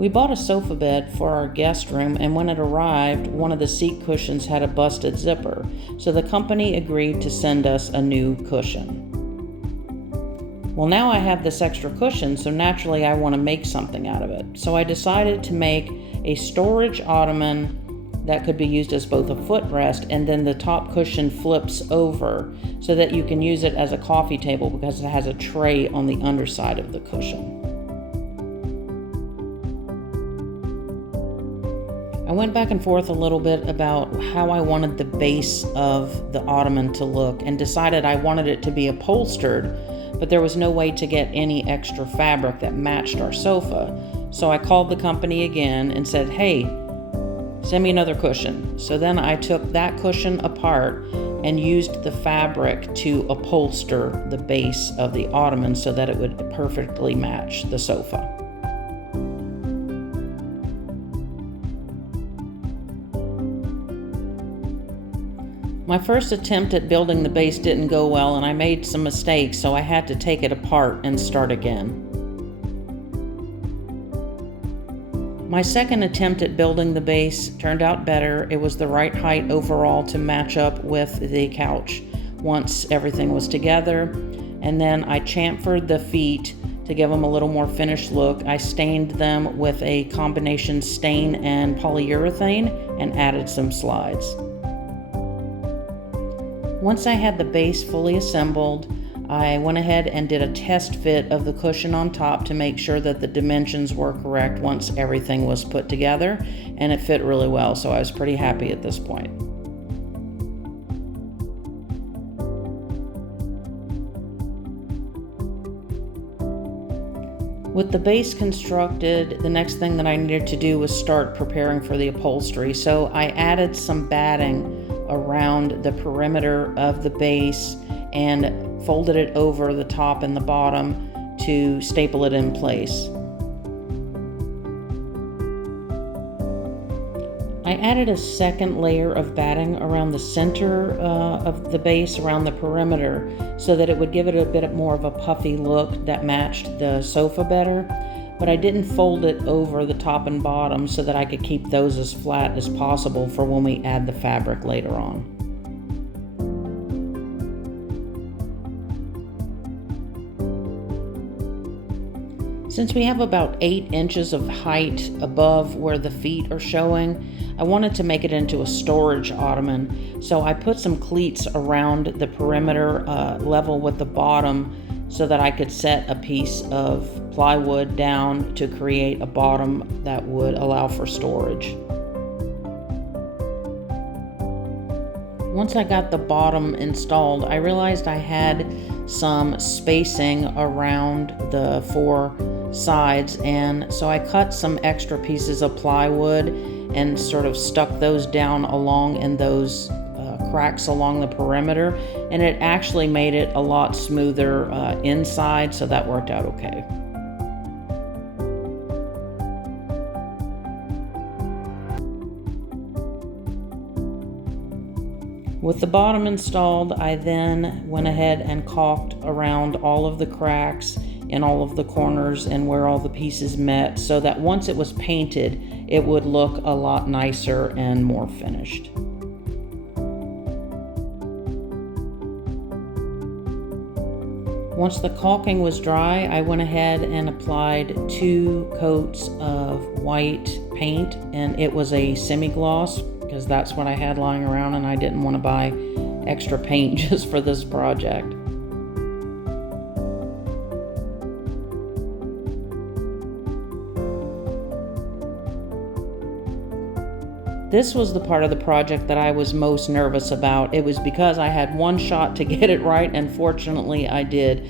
We bought a sofa bed for our guest room, and when it arrived, one of the seat cushions had a busted zipper, so the company agreed to send us a new cushion. Well, now I have this extra cushion, so naturally I want to make something out of it. So I decided to make a storage ottoman that could be used as both a footrest, and then the top cushion flips over so that you can use it as a coffee table because it has a tray on the underside of the cushion. I went back and forth a little bit about how I wanted the base of the ottoman to look and decided I wanted it to be upholstered, but there was no way to get any extra fabric that matched our sofa. So I called the company again and said, hey, send me another cushion. So then I took that cushion apart and used the fabric to upholster the base of the ottoman so that it would perfectly match the sofa. My first attempt at building the base didn't go well, and I made some mistakes, so I had to take it apart and start again. My second attempt at building the base turned out better. It was the right height overall to match up with the couch once everything was together. And then I chamfered the feet to give them a little more finished look. I stained them with a combination stain and polyurethane and added some slides. Once I had the base fully assembled, I went ahead and did a test fit of the cushion on top to make sure that the dimensions were correct once everything was put together, and it fit really well, so I was pretty happy at this point. With the base constructed, the next thing that I needed to do was start preparing for the upholstery, so I added some batting around the perimeter of the base and folded it over the top and the bottom to staple it in place. I added a second layer of batting around the center of the base, around the perimeter, so that it would give it a bit more of a puffy look that matched the sofa better. But I didn't fold it over the top and bottom so that I could keep those as flat as possible for when we add the fabric later on. Since we have about 8 inches of height above where the feet are showing, I wanted to make it into a storage ottoman. So I put some cleats around the perimeter level with the bottom so that I could set a piece of plywood down to create a bottom that would allow for storage. Once I got the bottom installed, I realized I had some spacing around the 4 sides, and so I cut some extra pieces of plywood and sort of stuck those down along in those cracks along the perimeter, and it actually made it a lot smoother inside, so that worked out okay. With the bottom installed, I then went ahead and caulked around all of the cracks in all of the corners and where all the pieces met, so that once it was painted, it would look a lot nicer and more finished. Once the caulking was dry, I went ahead and applied 2 coats of white paint, and it was a semi-gloss because that's what I had lying around and I didn't want to buy extra paint just for this project. This was the part of the project that I was most nervous about. It was because I had one shot to get it right, and fortunately I did.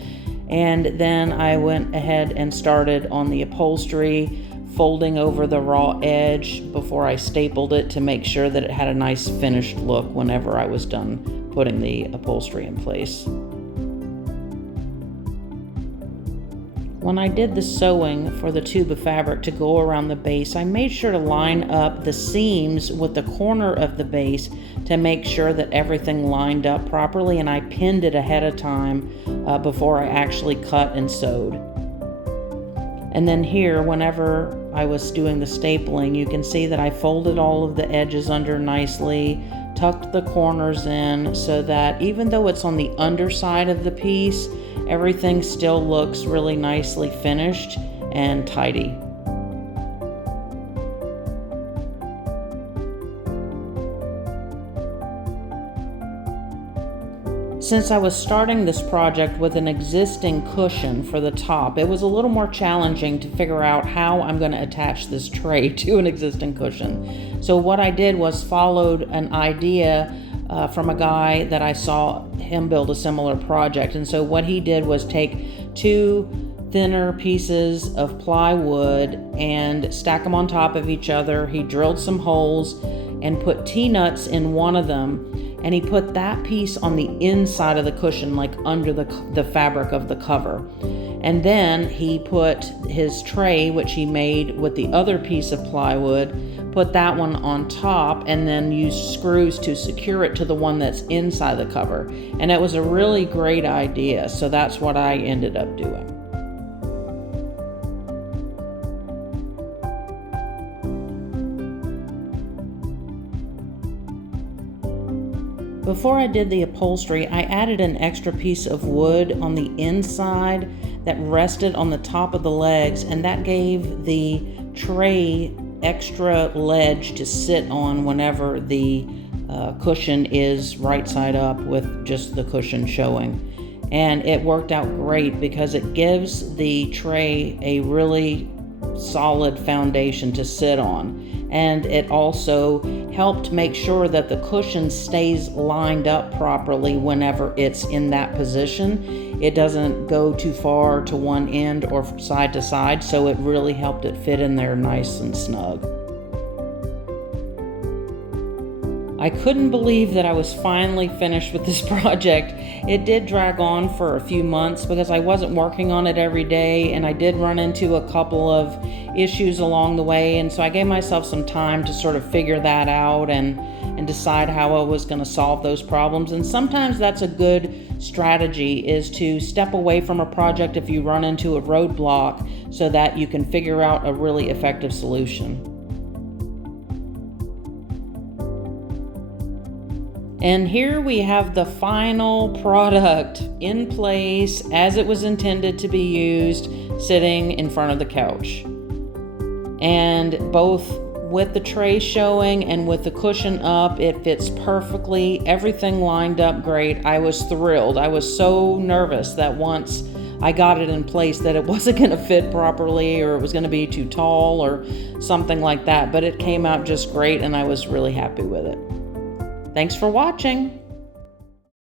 And then I went ahead and started on the upholstery, folding over the raw edge before I stapled it to make sure that it had a nice finished look whenever I was done putting the upholstery in place. When I did the sewing for the tube of fabric to go around the base, I made sure to line up the seams with the corner of the base to make sure that everything lined up properly, and I pinned it ahead of time before I actually cut and sewed. And then here, whenever I was doing the stapling, you can see that I folded all of the edges under nicely, tucked the corners in so that even though it's on the underside of the piece, everything still looks really nicely finished and tidy. Since I was starting this project with an existing cushion for the top, it was a little more challenging to figure out how I'm going to attach this tray to an existing cushion. So what I did was followed an idea from a guy that I saw him build a similar project. And so what he did was take 2 thinner pieces of plywood and stack them on top of each other. He drilled some holes and put T-nuts in one of them, and he put that piece on the inside of the cushion, like under the fabric of the cover. And then he put his tray, which he made with the other piece of plywood, put that one on top, and then used screws to secure it to the one that's inside the cover. And it was a really great idea, so that's what I ended up doing. Before I did the upholstery, I added an extra piece of wood on the inside that rested on the top of the legs, and that gave the tray extra ledge to sit on whenever the cushion is right side up with just the cushion showing. And it worked out great because it gives the tray a really solid foundation to sit on. And it also helped make sure that the cushion stays lined up properly whenever it's in that position. It doesn't go too far to one end or side to side, so it really helped it fit in there nice and snug. I couldn't believe that I was finally finished with this project. It did drag on for a few months because I wasn't working on it every day, and I did run into a couple of issues along the way, and so I gave myself some time to sort of figure that out and decide how I was going to solve those problems. And sometimes that's a good strategy, is to step away from a project if you run into a roadblock so that you can figure out a really effective solution. And here we have the final product in place as it was intended to be used, sitting in front of the couch. And both with the tray showing and with the cushion up, it fits perfectly. Everything lined up great. I was thrilled. I was so nervous that once I got it in place that it wasn't going to fit properly, or it was going to be too tall or something like that. But it came out just great, and I was really happy with it. Thanks for watching.